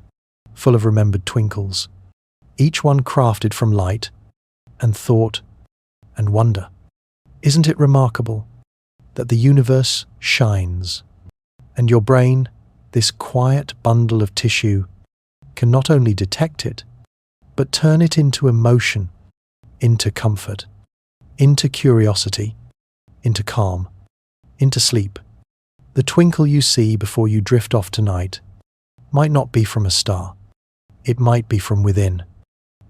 full of remembered twinkles, each one crafted from light and thought and wonder. Isn't it remarkable that the universe shines, and your brain, this quiet bundle of tissue, can not only detect it, but turn it into emotion, into comfort, into curiosity, into calm, into sleep. The twinkle you see before you drift off tonight might not be from a star. It might be from within,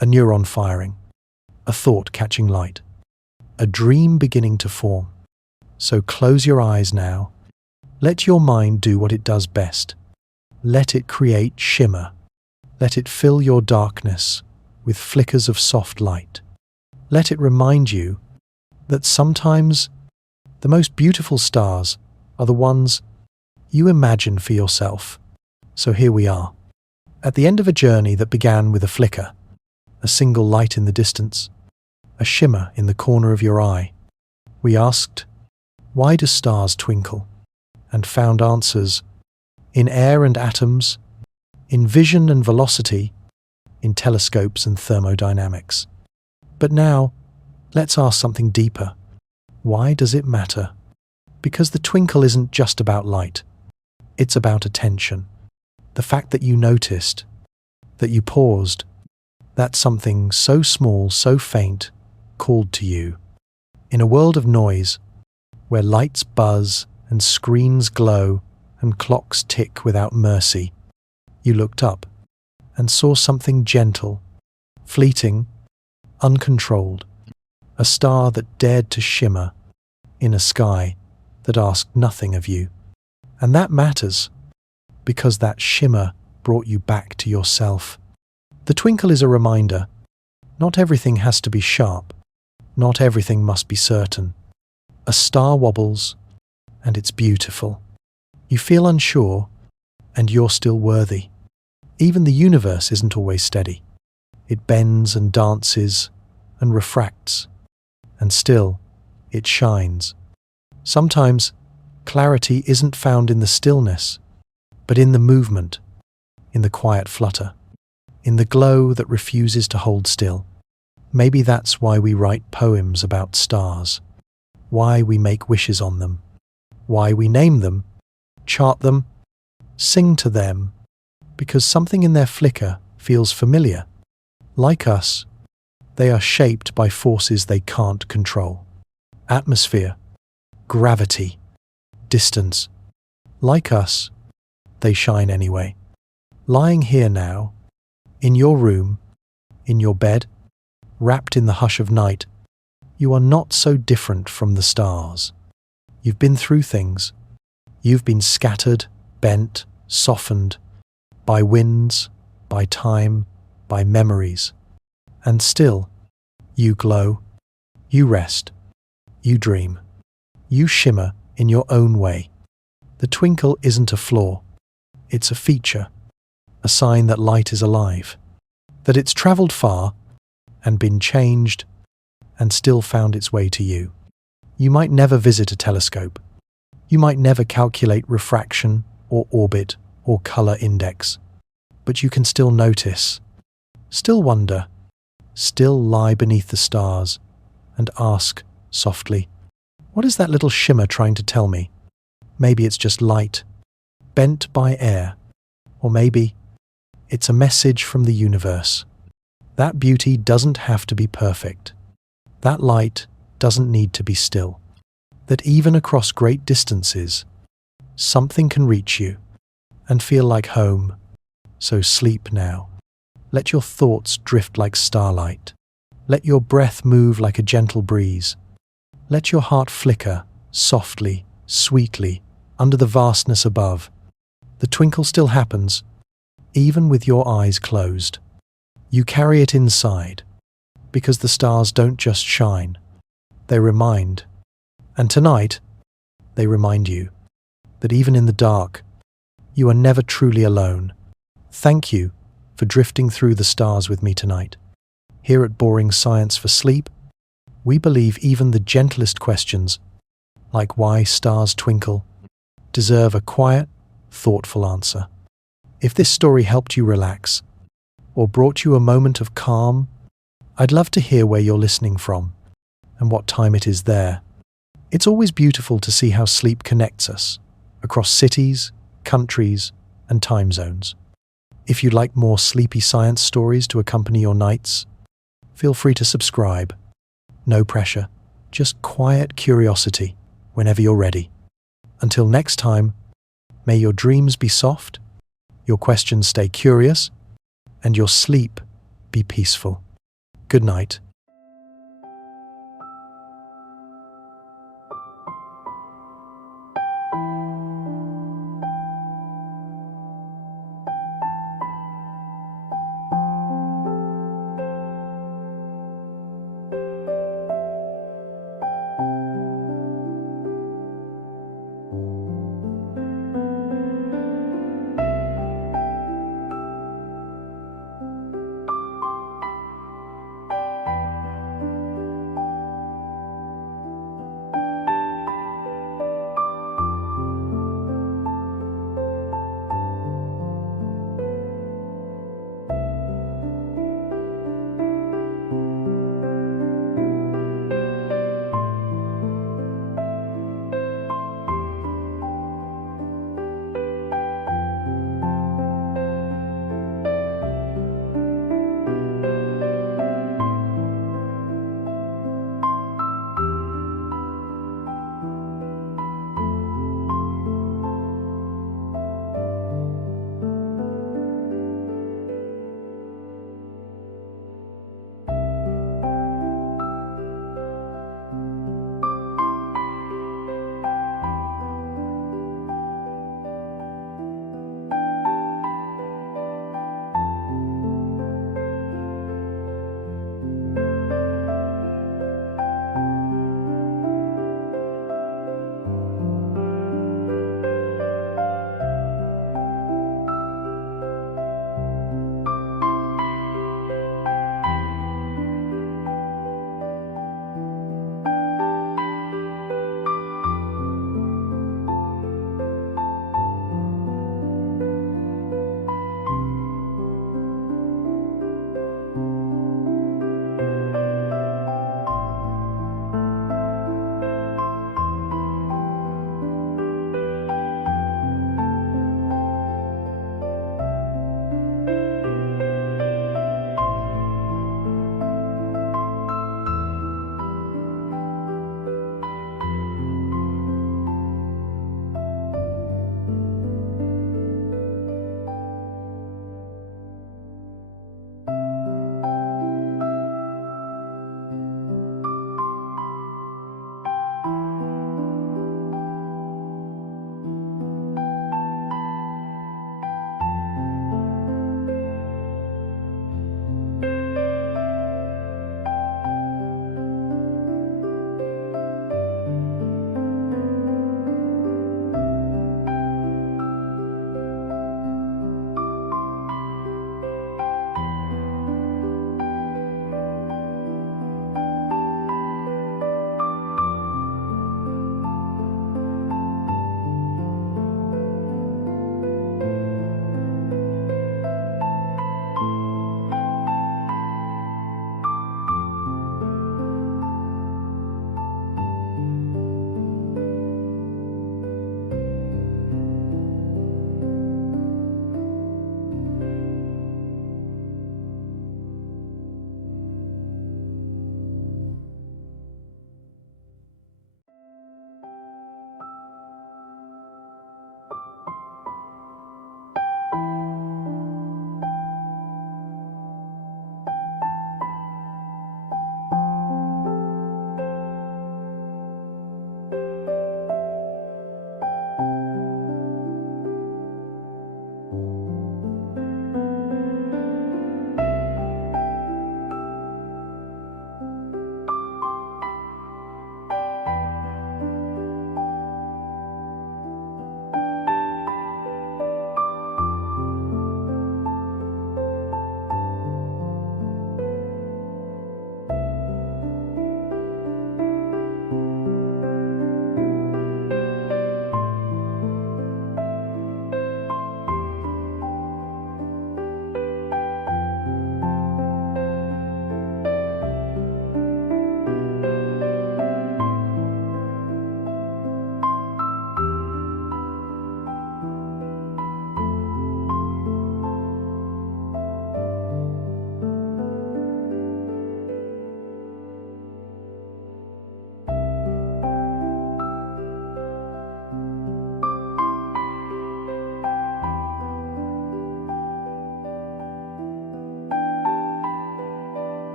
a neuron firing, a thought catching light, a dream beginning to form. So close your eyes now. Let your mind do what it does best. Let it create shimmer. Let it fill your darkness with flickers of soft light. Let it remind you that sometimes the most beautiful stars are the ones you imagine for yourself. So here we are, at the end of a journey that began with a flicker, a single light in the distance, a shimmer in the corner of your eye. We asked, why do stars twinkle? And found answers in air and atoms, in vision and velocity, in telescopes and thermodynamics. But now, let's ask something deeper. Why does it matter? Because the twinkle isn't just about light. It's about attention. The fact that you noticed, that you paused, that something so small, so faint, called to you. In a world of noise, where lights buzz and screens glow and clocks tick without mercy, you looked up and saw something gentle, fleeting, uncontrolled, a star that dared to shimmer in a sky that asked nothing of you. And that matters, because that shimmer brought you back to yourself. The twinkle is a reminder. Not everything has to be sharp. Not everything must be certain. A star wobbles, and it's beautiful. You feel unsure, and you're still worthy. Even the universe isn't always steady. It bends and dances and refracts, and still, it shines. Sometimes, clarity isn't found in the stillness, but in the movement, in the quiet flutter, in the glow that refuses to hold still. Maybe that's why we write poems about stars, why we make wishes on them, why we name them, chart them, sing to them, because something in their flicker feels familiar. Like us, they are shaped by forces they can't control. Atmosphere, gravity, distance. Like us, they shine anyway. Lying here now, in your room, in your bed, wrapped in the hush of night, you are not so different from the stars. You've been through things. You've been scattered, bent, softened, by winds, by time, by memories. And still, you glow, you rest, you dream, you shimmer in your own way. The twinkle isn't a flaw, it's a feature, a sign that light is alive, that it's travelled far and been changed and still found its way to you. You might never visit a telescope. You might never calculate refraction or orbit or colour index, but you can still notice, still wonder, still lie beneath the stars and ask softly, what is that little shimmer trying to tell me? Maybe it's just light, bent by air, or maybe it's a message from the universe. That beauty doesn't have to be perfect. That light doesn't need to be still. That even across great distances, something can reach you and feel like home. So sleep now. Let your thoughts drift like starlight. Let your breath move like a gentle breeze. Let your heart flicker softly, sweetly, under the vastness above. The twinkle still happens, even with your eyes closed. You carry it inside, because the stars don't just shine, they remind. And tonight, they remind you that even in the dark, you are never truly alone. Thank you for drifting through the stars with me tonight. Here at Boring Science for Sleep, we believe even the gentlest questions, like why stars twinkle, deserve a quiet, thoughtful answer. If this story helped you relax, or brought you a moment of calm, I'd love to hear where you're listening from and what time it is there. It's always beautiful to see how sleep connects us across cities, countries, and time zones. If you'd like more sleepy science stories to accompany your nights, feel free to subscribe. No pressure, just quiet curiosity whenever you're ready. Until next time, may your dreams be soft, your questions stay curious, and your sleep be peaceful. Good night.